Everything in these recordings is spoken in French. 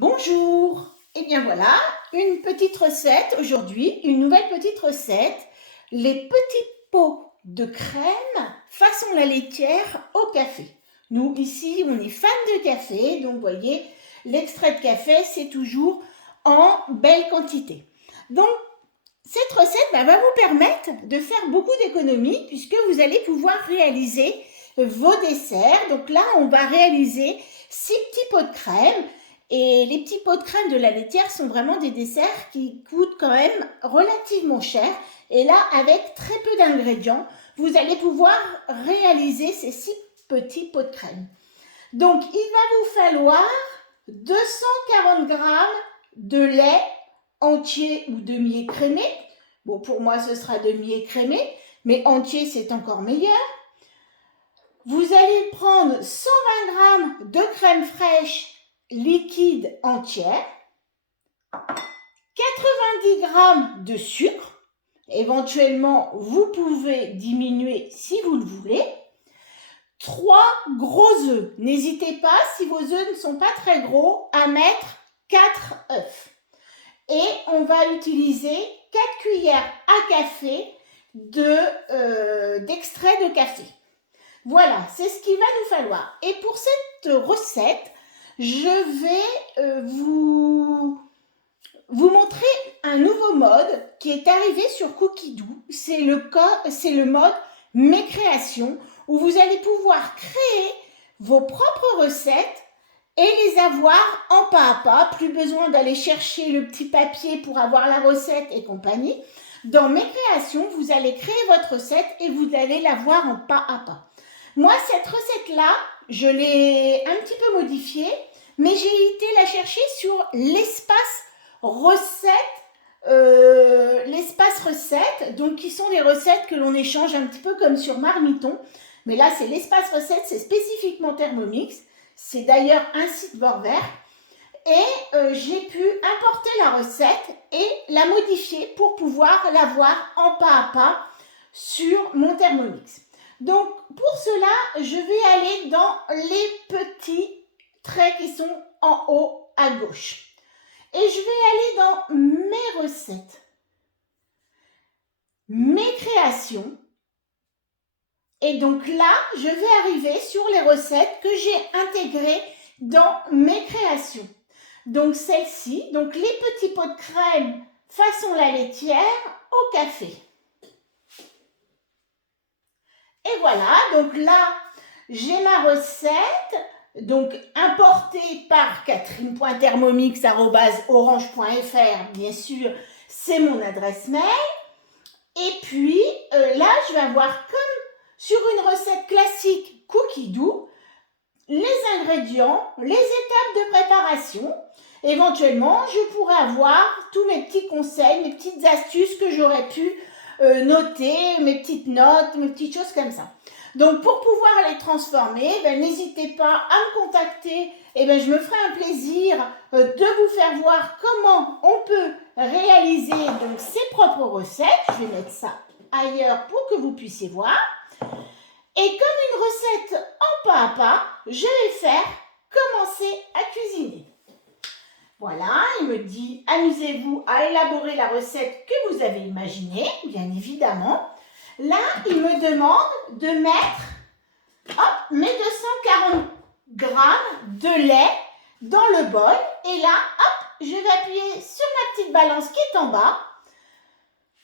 Bonjour! Et bien voilà, une petite recette aujourd'hui, une nouvelle petite recette, les petits pots de crème façon la laitière au café. Nous ici on est fans de café, donc vous voyez, l'extrait de café c'est toujours en belle quantité. Donc cette recette va vous permettre de faire beaucoup d'économies puisque vous allez pouvoir réaliser vos desserts. Donc là on va réaliser 6 petits pots de crème. Et les petits pots de crème de la laitière sont vraiment des desserts qui coûtent quand même relativement cher. Et là, avec très peu d'ingrédients, vous allez pouvoir réaliser ces 6 petits pots de crème. Donc, il va vous falloir 240 g de lait entier ou demi-écrémé. Bon, pour moi, ce sera demi-écrémé, mais entier, c'est encore meilleur. Vous allez prendre 120 g de crème fraîche liquide entière, 90 g de sucre, éventuellement vous pouvez diminuer si vous le voulez, 3 gros œufs, n'hésitez pas si vos œufs ne sont pas très gros à mettre 4 œufs et on va utiliser 4 cuillères à café d'extrait de café. Voilà, c'est ce qu'il va nous falloir. Et pour cette recette, je vais vous montrer un nouveau mode qui est arrivé sur Cookidoo. C'est le mode Mes créations où vous allez pouvoir créer vos propres recettes et les avoir en pas à pas. Plus besoin d'aller chercher le petit papier pour avoir la recette et compagnie. Dans Mes créations, vous allez créer votre recette et vous allez la voir en pas à pas. Moi, cette recette-là, je l'ai un petit peu modifiée, mais j'ai été la chercher sur l'espace recette, donc qui sont des recettes que l'on échange un petit peu comme sur Marmiton. Mais là, c'est l'espace recette, c'est spécifiquement Thermomix. C'est d'ailleurs un site bord vert. Et j'ai pu importer la recette et la modifier pour pouvoir la voir en pas à pas sur mon Thermomix. Donc, pour cela, je vais aller dans les petits traits qui sont en haut à gauche. Et je vais aller dans mes recettes, mes créations. Et donc là, je vais arriver sur les recettes que j'ai intégrées dans mes créations. Donc celle-ci, donc les petits pots de crème façon la laitière au café. Et voilà, donc là, j'ai ma recette, donc importée par catherine.thermomix@orange.fr, bien sûr, c'est mon adresse mail. Et puis, là, je vais avoir comme sur une recette classique Cookidoo, les ingrédients, les étapes de préparation. Éventuellement, je pourrais avoir tous mes petits conseils, mes petites astuces que j'aurais pu noter, mes petites notes, mes petites choses comme ça. Donc, pour pouvoir les transformer, n'hésitez pas à me contacter. Je me ferai un plaisir de vous faire voir comment on peut réaliser donc ses propres recettes. Je vais mettre ça ailleurs pour que vous puissiez voir. Et comme une recette en pas à pas, je vais faire commencer à cuisiner. Voilà, il me dit amusez-vous à élaborer la recette que vous avez imaginée, bien évidemment. Là, il me demande de mettre mes 240 grammes de lait dans le bol. Et là, je vais appuyer sur ma petite balance qui est en bas.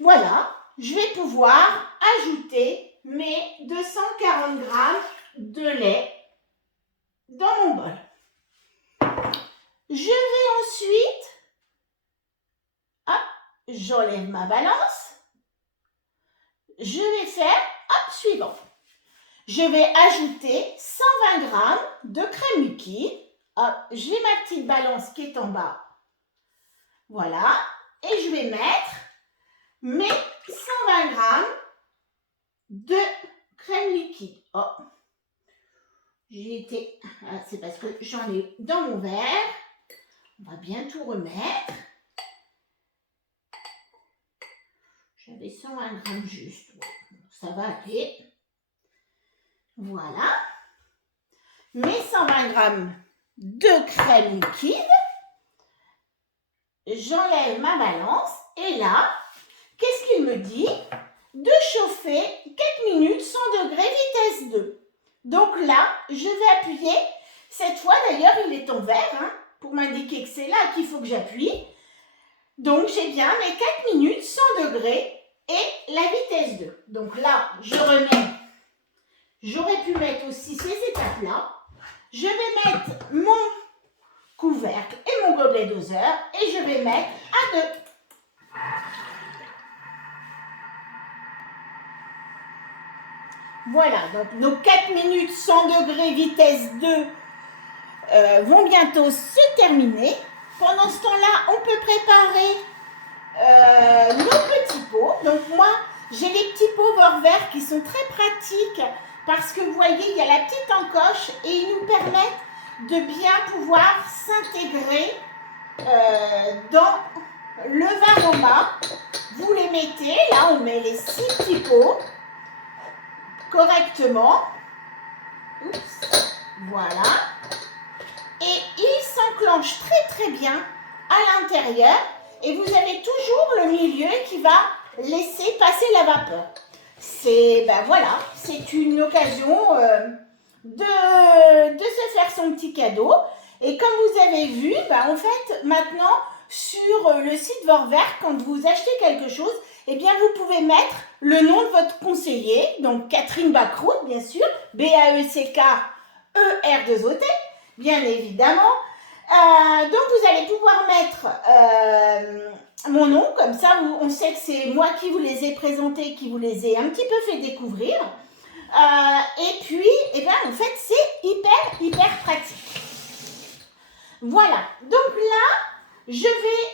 Voilà, je vais pouvoir ajouter mes 240 grammes de lait dans mon bol. Je vais ensuite, j'enlève ma balance. Je vais faire, suivant. Je vais ajouter 120 grammes de crème liquide. J'ai ma petite balance qui est en bas. Voilà. Et je vais mettre mes 120 grammes de crème liquide. C'est parce que j'en ai dans mon verre. On va bien tout remettre. J'avais 120 grammes juste. Ça va aller. Voilà. Mes 120 grammes de crème liquide. j'enlève ma balance et là, qu'est-ce qu'il me dit? De chauffer 4 minutes 100 degrés vitesse 2. Donc là, je vais appuyer. Cette fois, d'ailleurs, il est en vert hein, pour m'indiquer que c'est là qu'il faut que j'appuie. Donc, j'ai bien mes 4 minutes 100 degrés et la vitesse 2. Donc là, je remets. J'aurais pu mettre aussi ces étapes-là. Je vais mettre mon couvercle et mon gobelet doseur et je vais mettre à 2. Voilà, donc nos 4 minutes 100 degrés vitesse 2 vont bientôt se terminer. Pendant ce temps-là, on peut préparer nos petits pots. Donc moi, j'ai les petits pots beurre vert qui sont très pratiques parce que vous voyez, il y a la petite encoche et ils nous permettent de bien pouvoir s'intégrer dans le varoma. Vous les mettez, là on met les 6 petits pots correctement. Oups, voilà. Et ils s'enclenchent très bien à l'intérieur et vous avez toujours le milieu qui va laisser passer la vapeur. C'est voilà, c'est une occasion de se faire son petit cadeau. Et comme vous avez vu, en fait, maintenant, sur le site Vorwerk, quand vous achetez quelque chose, eh bien, vous pouvez mettre le nom de votre conseiller, donc Catherine Bacrout, bien sûr, B-A-E-C-K-E-R-2-O-T, bien évidemment. Donc, vous allez pouvoir mettre mon nom, comme ça, on sait que c'est moi qui vous les ai présentés, qui vous les ai un petit peu fait découvrir. Et puis, eh bien, en fait, c'est hyper pratique. Voilà, donc là, je vais,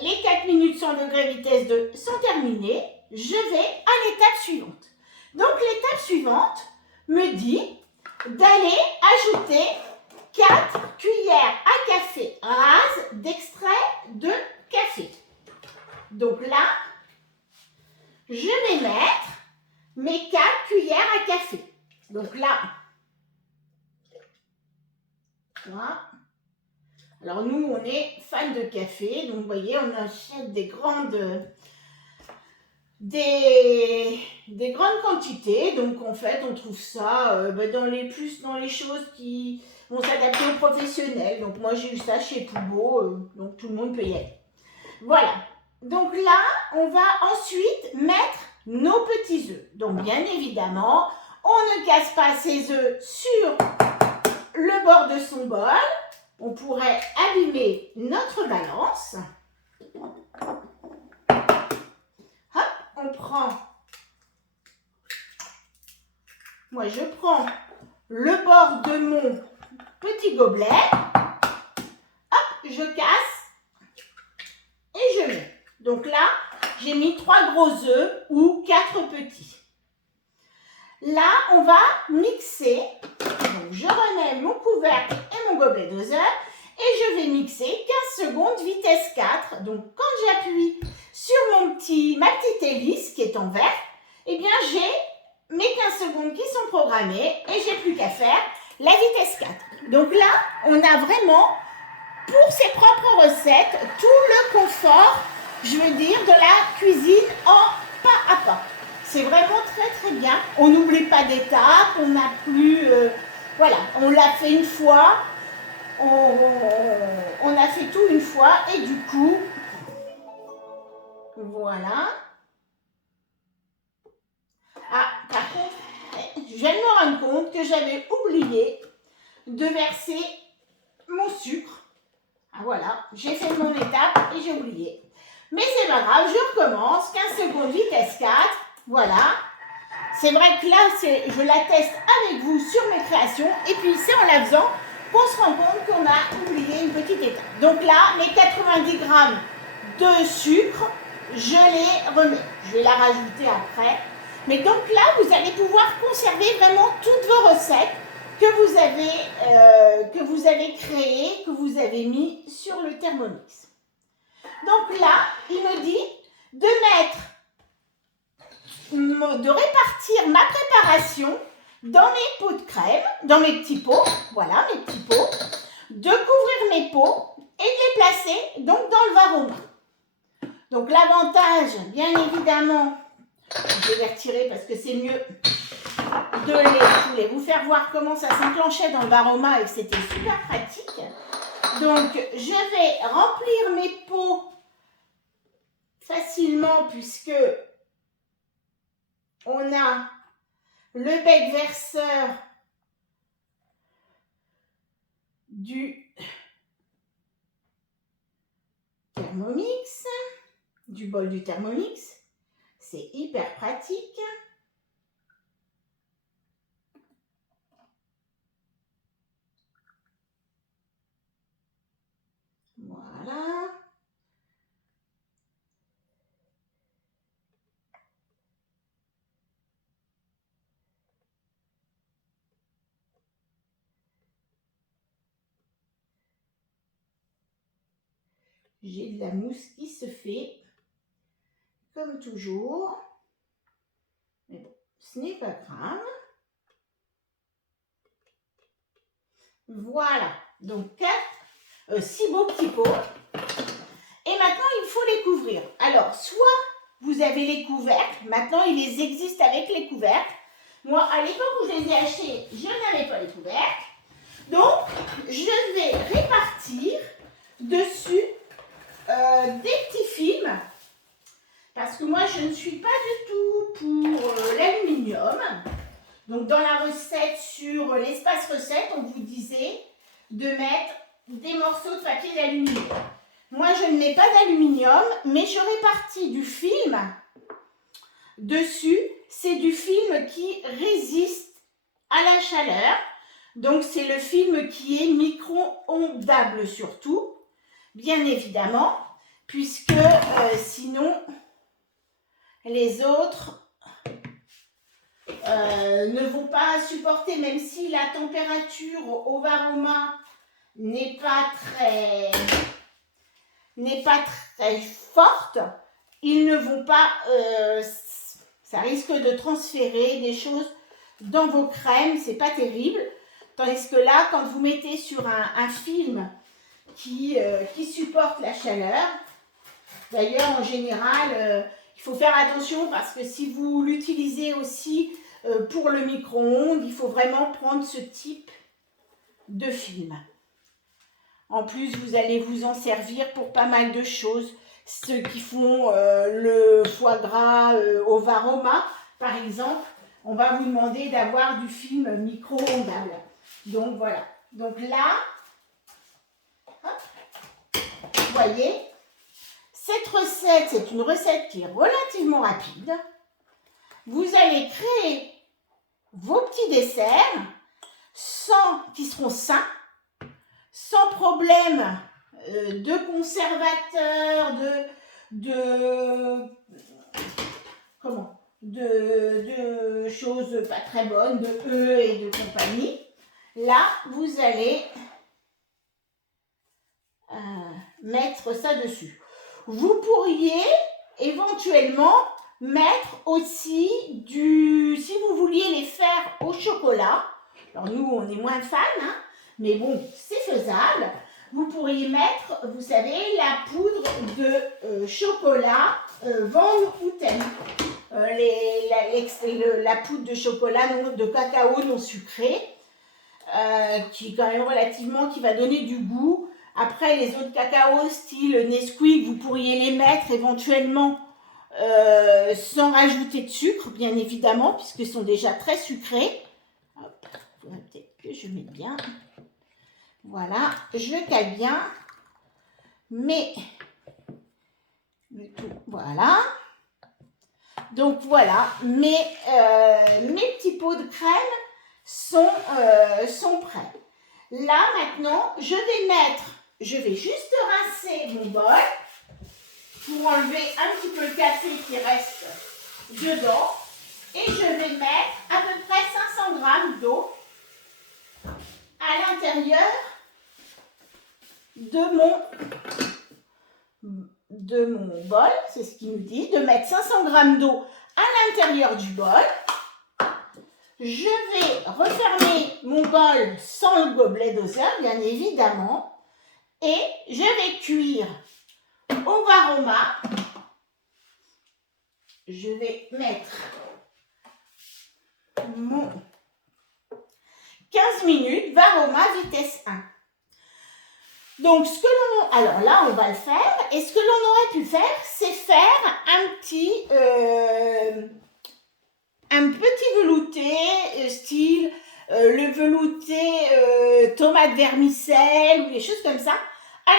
les 4 minutes 100 degrés vitesse 2 sont terminées. Je vais à l'étape suivante. Donc, l'étape suivante me dit d'aller ajouter 4 cuillères à café rases d'extrait de café. Donc là, je vais mettre mes 4 cuillères à café. Donc là, voilà. Alors nous, on est fans de café, donc vous voyez, on achète des grandes quantités. Donc en fait, on trouve ça dans les choses qui vont s'adapter aux professionnels. Donc moi, j'ai eu ça chez Poubo, donc tout le monde peut y aller. Voilà. Donc là, on va ensuite mettre nos petits œufs. Donc bien évidemment, on ne casse pas ses œufs sur le bord de son bol. On pourrait abîmer notre balance. Hop, on prend. Moi, je prends le bord de mon petit gobelet. Hop, je casse et je mets. Donc là, j'ai mis 3 gros œufs ou 4 petits. Là, on va mixer. Donc, je remets mon couvercle et mon gobelet doseur et je vais mixer 15 secondes vitesse 4. Donc, quand j'appuie sur ma petite hélice qui est en vert, eh bien, j'ai mes 15 secondes qui sont programmées et j'ai plus qu'à faire la vitesse 4. Donc là, on a vraiment, pour ses propres recettes, tout le confort, je veux dire, de la cuisine en pas à pas. C'est vraiment très bien. On n'oublie pas d'étapes, on n'a plus... voilà, on l'a fait une fois, on a fait tout une fois et du coup, voilà. Ah, par contre, je viens de me rendre compte que j'avais oublié de verser mon sucre. Ah voilà, j'ai fait mon étape et j'ai oublié. Mais c'est pas grave, je recommence, 15 secondes vitesse 4, voilà. C'est vrai que là, je la teste avec vous sur mes créations et puis c'est en la faisant qu'on se rend compte qu'on a oublié une petite étape. Donc là, mes 90 grammes de sucre, je les remets. Je vais la rajouter après. Mais donc là, vous allez pouvoir conserver vraiment toutes vos recettes que vous avez créées, que vous avez mis sur le Thermomix. Donc là, il me dit de répartir ma préparation dans mes pots de crème, dans mes petits pots, voilà mes petits pots, de couvrir mes pots et de les placer Donc l'avantage, bien évidemment, je vais les retirer parce que c'est mieux je voulais vous faire voir comment ça s'enclenchait dans le Varoma et que c'était super pratique. Donc je vais remplir mes pots facilement puisque on a le bec verseur du Thermomix, du bol du Thermomix. C'est hyper pratique. Voilà. J'ai de la mousse qui se fait, comme toujours. Mais bon, ce n'est pas grave. Voilà, donc 6 beaux petits pots. Et maintenant, il faut les couvrir. Alors, soit vous avez les couvercles. Maintenant, il existe avec les couvercles. Moi, à l'époque où je les ai achetés, je n'avais pas les couvercles. Donc, je vais répartir dessus des petits films. Parce que moi, je ne suis pas du tout pour l'aluminium. Donc, dans la recette sur l'espace recette, on vous disait de mettre des morceaux de papier d'aluminium. Moi, je ne mets pas d'aluminium, mais je répartis du film dessus. C'est du film qui résiste à la chaleur. Donc, c'est le film qui est micro-ondable surtout, bien évidemment, puisque sinon, les autres ne vont pas supporter, même si la température au Varoma n'est pas très forte, ils ne vont pas, ça risque de transférer des choses dans vos crèmes, c'est pas terrible. Tandis que là, quand vous mettez sur un film qui supporte la chaleur, d'ailleurs en général, il faut faire attention parce que si vous l'utilisez aussi pour le micro-ondes, il faut vraiment prendre ce type de film. En plus, vous allez vous en servir pour pas mal de choses. Ceux qui font le foie gras au Varoma, par exemple, on va vous demander d'avoir du film micro-ondable. Donc voilà. Donc là, hop, vous voyez, cette recette, c'est une recette qui est relativement rapide. Vous allez créer vos petits desserts qui seront sains, sans problème de conservateurs, de choses pas très bonnes, de œufs et de compagnie. Là, vous allez mettre ça dessus. Vous pourriez éventuellement mettre aussi si vous vouliez les faire au chocolat. Alors nous, on est moins fans, hein, mais bon, c'est faisable. Vous pourriez mettre, vous savez, la poudre de chocolat Van Houten. La poudre de chocolat de cacao non sucré, qui est quand même relativement, qui va donner du goût. Après, les autres cacaos, style Nesquik, vous pourriez les mettre éventuellement sans rajouter de sucre, bien évidemment, puisqu'ils sont déjà très sucrés. Hop, il faudrait peut-être que je mette bien. Voilà, je cale bien. Mais voilà. Donc voilà, mes petits pots de crème sont prêts. Là maintenant, je vais juste rincer mon bol pour enlever un petit peu le café qui reste dedans. Et je vais mettre à peu près 500 g d'eau à l'intérieur de mon bol. C'est ce qu'il nous dit, de mettre 500 g d'eau à l'intérieur du bol. Je vais refermer mon bol sans le gobelet doseur, bien évidemment. Et je vais cuire au Varoma je vais mettre mon 15 minutes, Varoma vitesse 1. Donc, alors là, on va le faire. Et ce que l'on aurait pu faire, c'est faire un petit velouté, style le velouté tomate vermicelle ou des choses comme ça, à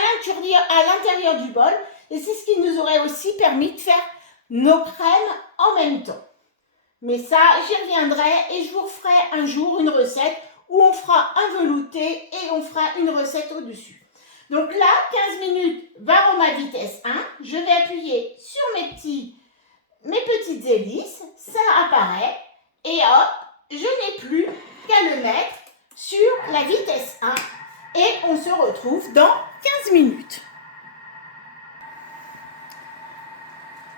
l'intérieur du bol. Et c'est ce qui nous aurait aussi permis de faire nos crèmes en même temps. Mais ça, j'y reviendrai et je vous referai un jour une recette où on fera un velouté et on fera une recette au-dessus. Donc là, 15 minutes, Varoma vitesse 1. Je vais appuyer sur mes petites hélices. Ça apparaît. Et hop, je n'ai plus qu'à le mettre sur la vitesse 1. Et on se retrouve dans 15 minutes.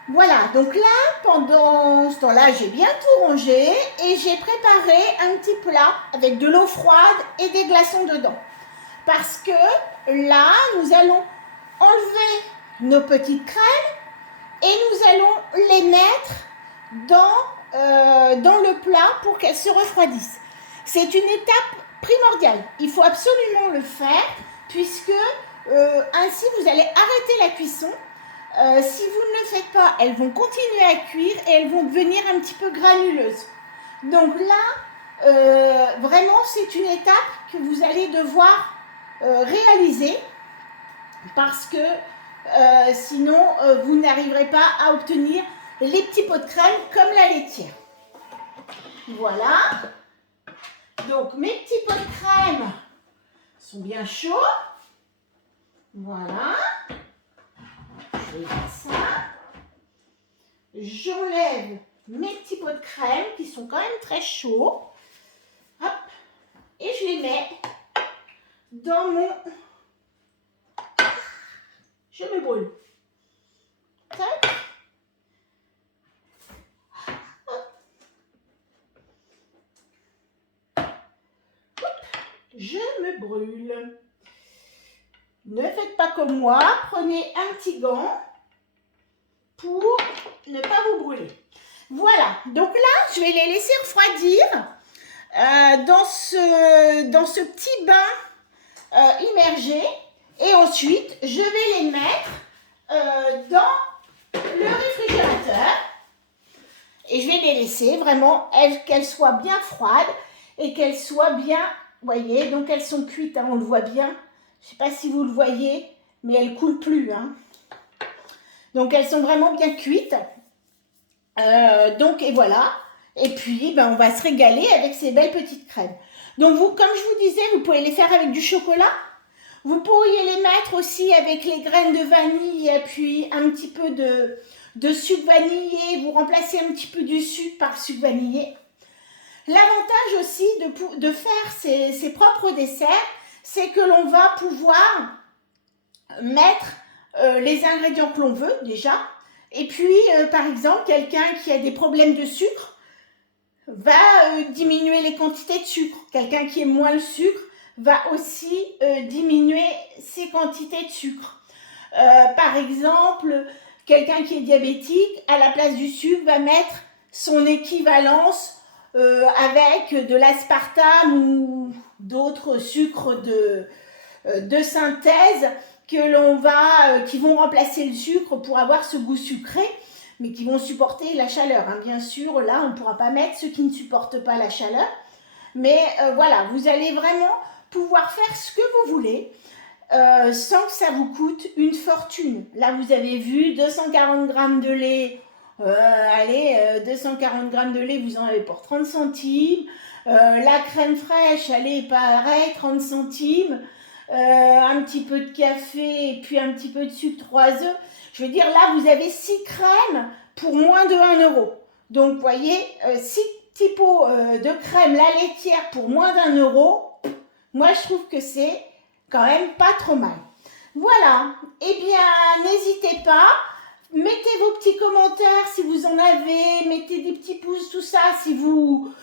Voilà, donc là, pendant ce temps-là, j'ai bien tout rangé et j'ai préparé un petit plat avec de l'eau froide et des glaçons dedans. Parce que là, nous allons enlever nos petites crèmes et nous allons les mettre dans le plat pour qu'elles se refroidissent. C'est une étape primordiale. Il faut absolument le faire puisque ainsi, vous allez arrêter la cuisson. Si vous ne le faites pas, elles vont continuer à cuire et elles vont devenir un petit peu granuleuses. Donc là, vraiment, c'est une étape que vous allez devoir réaliser parce que sinon, vous n'arriverez pas à obtenir les petits pots de crème comme la laitière. Voilà. Donc, mes petits pots de crème sont bien chauds. Voilà. Je vais faire ça. J'enlève mes petits pots de crème qui sont quand même très chauds. Hop. Et je les mets dans mon... Je me brûle. Tac. Je me brûle. Ne faites pas comme moi, prenez un petit gant pour ne pas vous brûler. Voilà, donc là, je vais les laisser refroidir dans ce petit bain immergé. Et ensuite, je vais les mettre dans le réfrigérateur. Et je vais les laisser vraiment, qu'elles soient bien froides et qu'elles soient bien, vous voyez, donc elles sont cuites, hein, on le voit bien. Je ne sais pas si vous le voyez, mais elles ne coulent plus. Hein. Donc, elles sont vraiment bien cuites. Donc, et voilà. Et puis, ben, on va se régaler avec ces belles petites crèmes. Donc, comme je vous disais, vous pouvez les faire avec du chocolat. Vous pourriez les mettre aussi avec les graines de vanille et puis un petit peu de sucre vanillé. Vous remplacez un petit peu du sucre par le sucre vanillé. L'avantage aussi de faire ses propres desserts, c'est que l'on va pouvoir mettre les ingrédients que l'on veut déjà. Et puis, par exemple, quelqu'un qui a des problèmes de sucre va diminuer les quantités de sucre. Quelqu'un qui aime moins le sucre va aussi diminuer ses quantités de sucre. Par exemple, quelqu'un qui est diabétique, à la place du sucre, va mettre son équivalence avec de l'aspartame ou d'autres sucres de synthèse qui vont remplacer le sucre pour avoir ce goût sucré, mais qui vont supporter la chaleur. Hein. Bien sûr, là, on ne pourra pas mettre ceux qui ne supportent pas la chaleur. Mais voilà, vous allez vraiment pouvoir faire ce que vous voulez sans que ça vous coûte une fortune. Là, vous avez vu 240 grammes de lait. 240 grammes de lait, vous en avez pour 30 centimes. La crème fraîche, allez, pareil, 30 centimes. Un petit peu de café et puis un petit peu de sucre, 3 œufs. Je veux dire, là, vous avez 6 crèmes pour moins de 1 €. Donc, vous voyez, 6 petits pots de crème, la laitière pour moins d'1 €. Moi, je trouve que c'est quand même pas trop mal. Voilà. Eh bien, n'hésitez pas. Mettez vos petits commentaires si vous en avez. Mettez des petits pouces, tout ça, si vous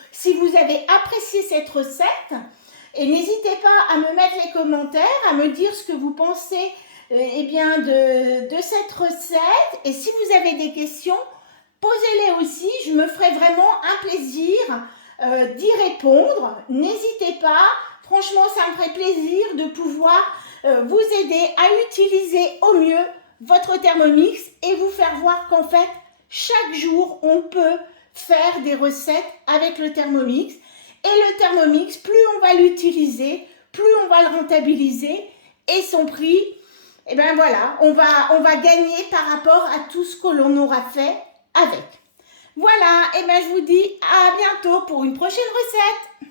avez apprécié cette recette. Et n'hésitez pas à me mettre les commentaires, à me dire ce que vous pensez de cette recette. Et si vous avez des questions, posez-les aussi, je me ferai vraiment un plaisir d'y répondre. N'hésitez pas, franchement, ça me ferait plaisir de pouvoir vous aider à utiliser au mieux votre Thermomix et vous faire voir qu'en fait, chaque jour, on peut faire des recettes avec le Thermomix. Et le Thermomix, plus on va l'utiliser, plus on va le rentabiliser et son prix, et bien voilà, on va gagner par rapport à tout ce que l'on aura fait avec. Voilà, et bien je vous dis à bientôt pour une prochaine recette.